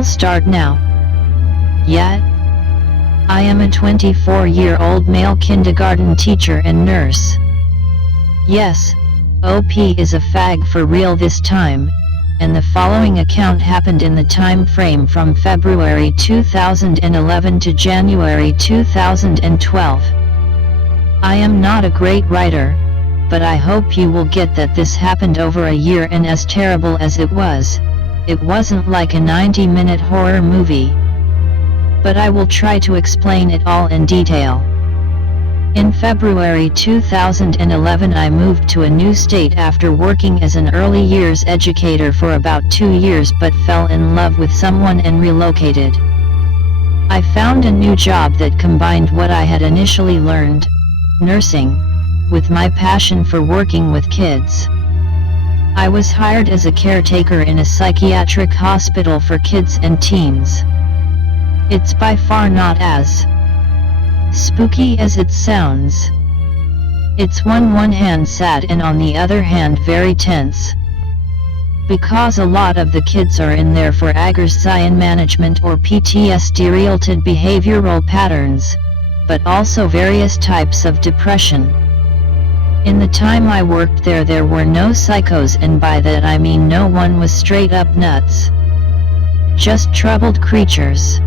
I'll start now. Yet, I am a 24-year-old male kindergarten teacher and nurse. Yes, OP is a fag for real this time, and the following account happened in the time frame from February 2011 to January 2012. I am not a great writer, but I hope you will get that this happened over a year, and as terrible as it wasn't like a 90-minute horror movie. But I will try to explain it all in detail. In February 2011 I moved to a new state after working as an early years educator for about 2 years, but fell in love with someone and relocated. I found a new job that combined what I had initially learned, nursing, with my passion for working with kids. I was hired as a caretaker in a psychiatric hospital for kids and teens. It's by far not as spooky as it sounds. It's on one hand sad and on the other hand very tense. Because a lot of the kids are in there for anxiety management or PTSD-related behavioral patterns, but also various types of depression. In the time I worked there were no psychos, and by that I mean no one was straight up nuts. Just troubled creatures.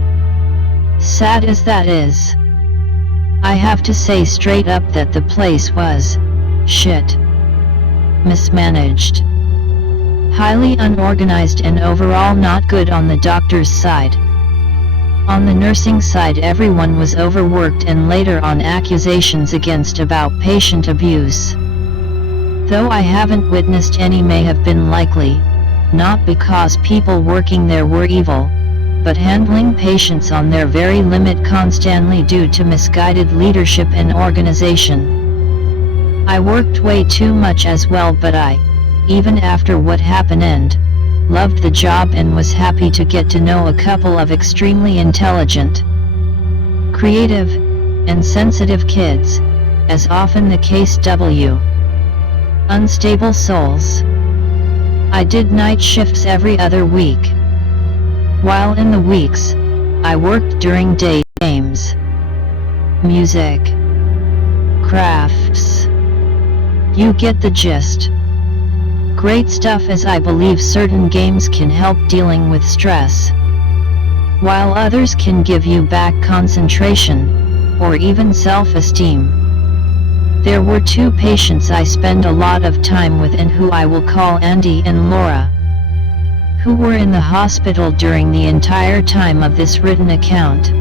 Sad as that is, I have to say straight up that the place was shit. Mismanaged. Highly unorganized and overall not good on the doctor's side. On the nursing side everyone was overworked, and later on accusations against about patient abuse. Though I haven't witnessed any, may have been likely, not because people working there were evil, but handling patients on their very limit constantly due to misguided leadership and organization. I worked way too much as well, but I, even after what happened, loved the job and was happy to get to know a couple of extremely intelligent, creative, and sensitive kids, as often the case unstable souls. I did night shifts every other week. While in the weeks, I worked during day games, music, crafts. You get the gist. Great stuff, as I believe certain games can help dealing with stress, while others can give you back concentration, or even self-esteem. There were 2 patients I spend a lot of time with and who I will call Andy and Laura, who were in the hospital during the entire time of this written account.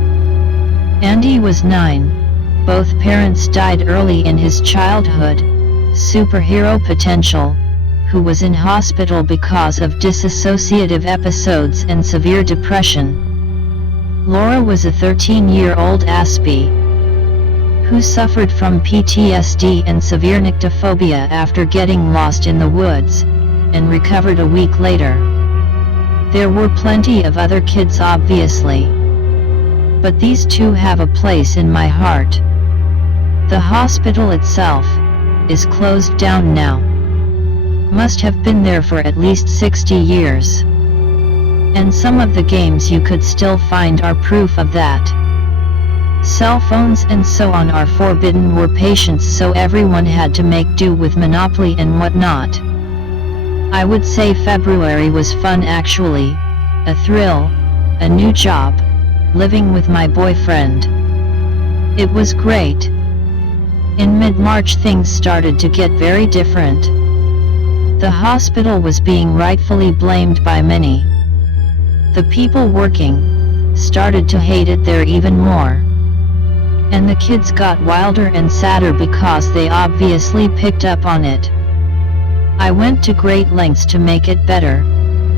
Andy was 9, both parents died early in his childhood, superhero potential, who was in hospital because of dissociative episodes and severe depression. Laura was a 13-year-old Aspie, who suffered from PTSD and severe nyctophobia after getting lost in the woods, and recovered a week later. There were plenty of other kids obviously, but these 2 have a place in my heart. The hospital itself is closed down now. Must have been there for at least 60 years. And some of the games you could still find are proof of that. Cell phones and so on are forbidden were patients, so everyone had to make do with Monopoly and whatnot. I would say February was fun actually, a thrill, a new job, living with my boyfriend. It was great. In mid-March things started to get very different. The hospital was being rightfully blamed by many. The people working started to hate it there even more. And the kids got wilder and sadder because they obviously picked up on it. I went to great lengths to make it better,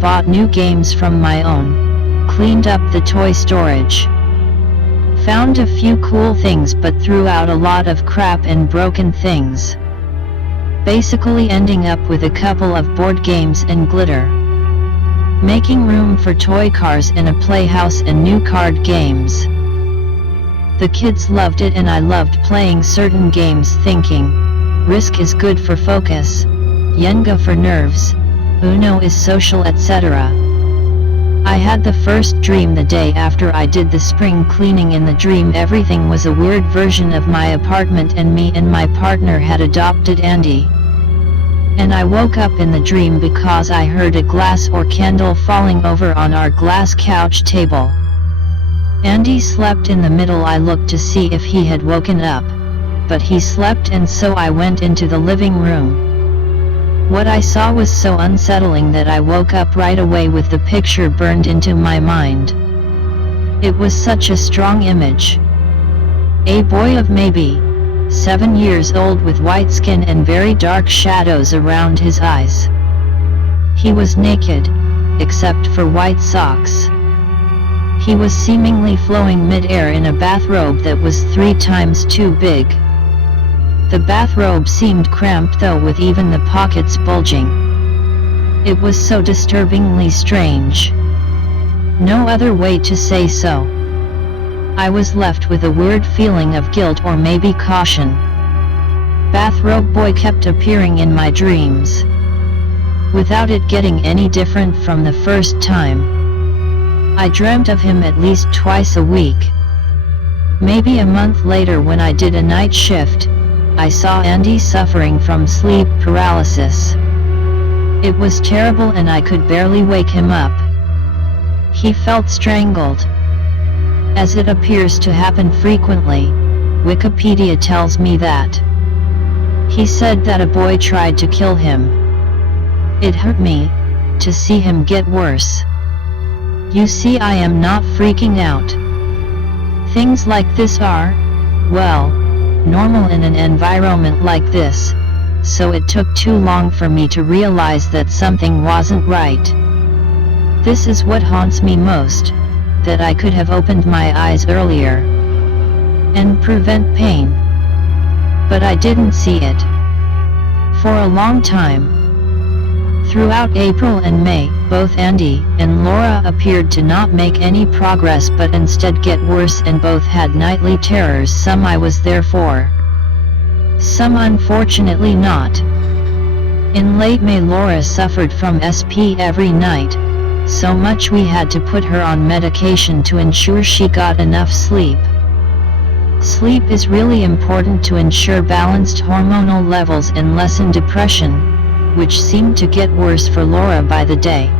bought new games from my own, cleaned up the toy storage, found a few cool things but threw out a lot of crap and broken things, basically ending up with a couple of board games and glitter, making room for toy cars and a playhouse and new card games. The kids loved it and I loved playing certain games, thinking, Risk is good for focus, Jenga for nerves, Uno is social, etc. I had the first dream the day after I did the spring cleaning. In the dream everything was a weird version of my apartment and me and my partner had adopted Andy. And I woke up in the dream because I heard a glass or candle falling over on our glass couch table. Andy slept in the middle. I looked to see if he had woken up, but he slept, and so I went into the living room. What I saw was so unsettling that I woke up right away with the picture burned into my mind. It was such a strong image. A boy of maybe 7 years old with white skin and very dark shadows around his eyes. He was naked, except for white socks. He was seemingly flowing mid-air in a bathrobe that was 3 times too big. The bathrobe seemed cramped though, with even the pockets bulging. It was so disturbingly strange. No other way to say so. I was left with a weird feeling of guilt or maybe caution. Bathrobe boy kept appearing in my dreams, without it getting any different from the first time. I dreamt of him at least twice a week. Maybe a month later, when I did a night shift, I saw Andy suffering from sleep paralysis. It was terrible and I could barely wake him up. He felt strangled, as it appears to happen frequently. Wikipedia tells me that. He said that a boy tried to kill him. It hurt me to see him get worse. You see, I am not freaking out. Things like this are, well, normal in an environment like this, so it took too long for me to realize that something wasn't right. This is what haunts me most, that I could have opened my eyes earlier and prevent pain. But I didn't see it for a long time. Throughout April and May, both Andy and Laura appeared to not make any progress but instead get worse, and both had nightly terrors. Some I was there for, some unfortunately not. In late May, Laura suffered from SP every night, so much we had to put her on medication to ensure she got enough sleep. Sleep is really important to ensure balanced hormonal levels and lessen depression, which seemed to get worse for Laura by the day.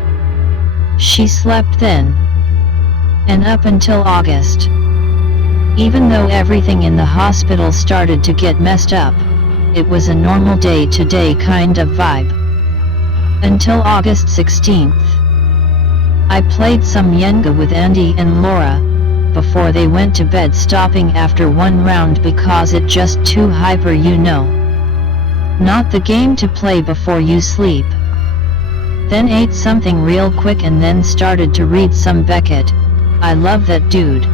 She slept then and up until August. Even though everything in the hospital started to get messed up, it was a normal day-to-day kind of vibe. Until August 16th. I played some Jenga with Andy and Laura before they went to bed, stopping after one round because it just too hyper, you know. Not the game to play before you sleep. Then ate something real quick and then started to read some Beckett. I love that dude.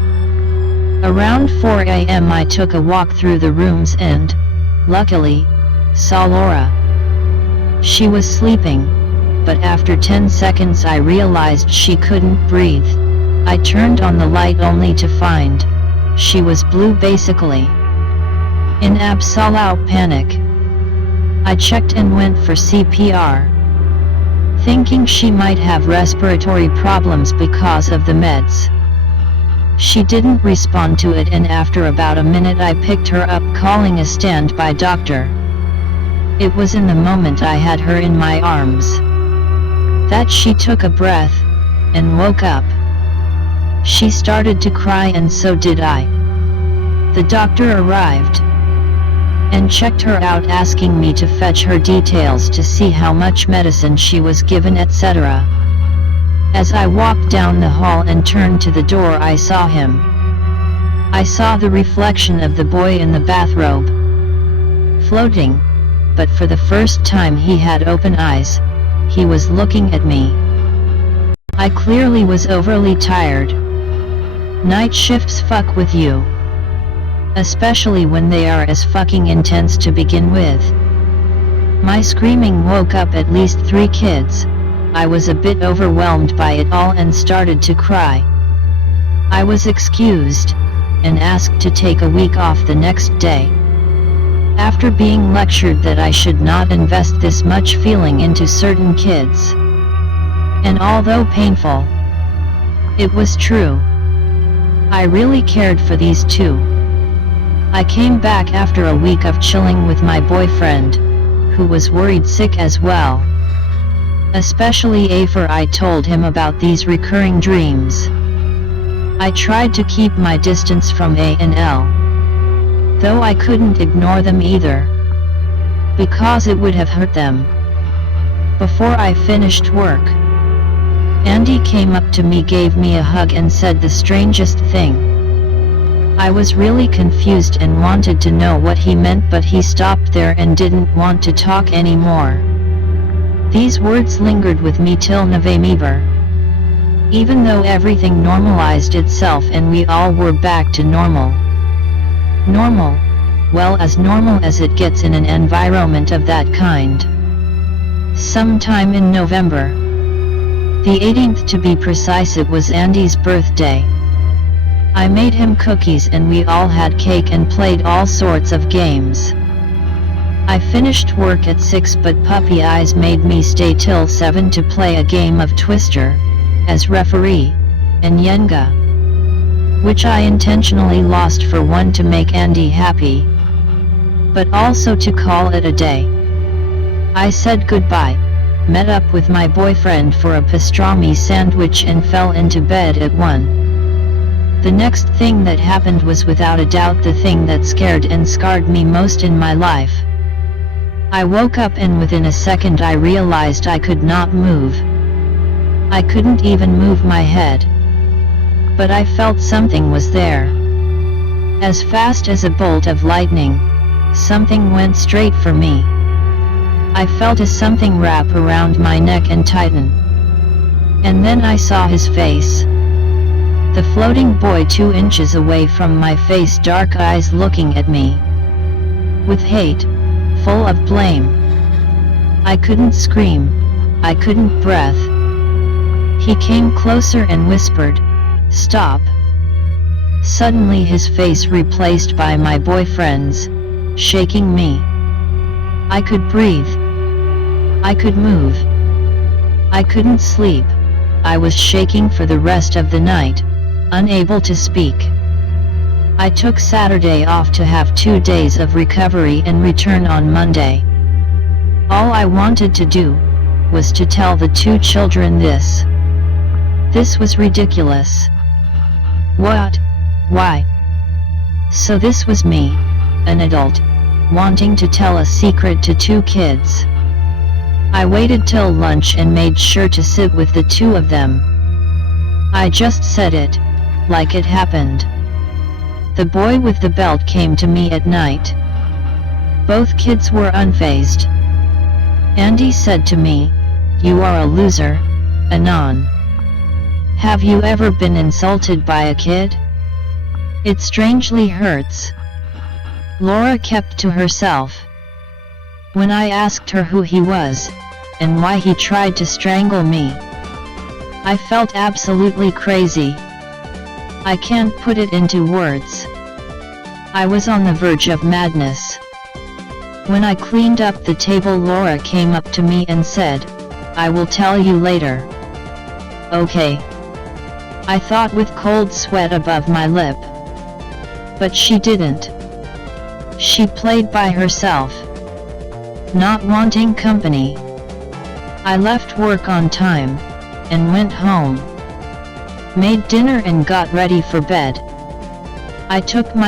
Around 4 a.m. I took a walk through the rooms and, luckily, saw Laura. She was sleeping, but after 10 seconds I realized she couldn't breathe. I turned on the light only to find she was blue, basically. In absolute panic, I checked and went for CPR, thinking she might have respiratory problems because of the meds. She didn't respond to it, and after about a minute I picked her up, calling a standby doctor. It was in the moment I had her in my arms that she took a breath and woke up. She started to cry, and so did I. The doctor arrived and checked her out, asking me to fetch her details to see how much medicine she was given, etc. As I walked down the hall and turned to the door, I saw him. I saw the reflection of the boy in the bathrobe, floating, but for the first time he had open eyes. He was looking at me. I clearly was overly tired. Night shifts fuck with you, especially when they are as fucking intense to begin with. My screaming woke up at least 3 kids. I was a bit overwhelmed by it all and started to cry. I was excused and asked to take a week off the next day, after being lectured that I should not invest this much feeling into certain kids. And although painful, It was true. I really cared for these two. I came back after a week of chilling with my boyfriend, who was worried sick as well. Especially after I told him about these recurring dreams. I tried to keep my distance from A and L, though I couldn't ignore them either, because it would have hurt them. Before I finished work, Andy came up to me, gave me a hug and said the strangest thing. I was really confused and wanted to know what he meant, but he stopped there and didn't want to talk anymore. These words lingered with me till November. Even though everything normalized itself and we all were back to normal. Normal, well, as normal as it gets in an environment of that kind. Sometime in November, the 18th to be precise, it was Andy's birthday. I made him cookies and we all had cake and played all sorts of games. I finished work at 6, but puppy eyes made me stay till 7 to play a game of Twister, as referee, and Yenga, which I intentionally lost for one to make Andy happy, but also to call it a day. I said goodbye, met up with my boyfriend for a pastrami sandwich and fell into bed at 1. The next thing that happened was without a doubt the thing that scared and scarred me most in my life. I woke up and within a second I realized I could not move. I couldn't even move my head. But I felt something was there. As fast as a bolt of lightning, something went straight for me. I felt a something wrap around my neck and tighten. And then I saw his face. The floating boy 2 inches away from my face, dark eyes looking at me. With hate, full of blame. I couldn't scream, I couldn't breath. He came closer and whispered, "Stop." Suddenly his face replaced by my boyfriend's, shaking me. I could breathe. I could move. I couldn't sleep. I was shaking for the rest of the night, unable to speak. I took Saturday off to have 2 days of recovery and return on Monday. All I wanted to do was to tell the 2 children this. This was ridiculous. What? Why? So this was me, an adult, wanting to tell a secret to 2 kids. I waited till lunch and made sure to sit with the 2 of them. I just said it, like it happened. The boy with the belt came to me at night. Both kids were unfazed. Andy said to me, "You are a loser, Anon. Have you ever been insulted by a kid? It strangely hurts." Laura kept to herself. When I asked her who he was, and why he tried to strangle me, I felt absolutely crazy. I can't put it into words. I was on the verge of madness. When I cleaned up the table, Laura came up to me and said, "I will tell you later." Okay. I thought with cold sweat above my lip. But she didn't. She played by herself, not wanting company. I left work on time, and went home. Made dinner and got ready for bed. I took my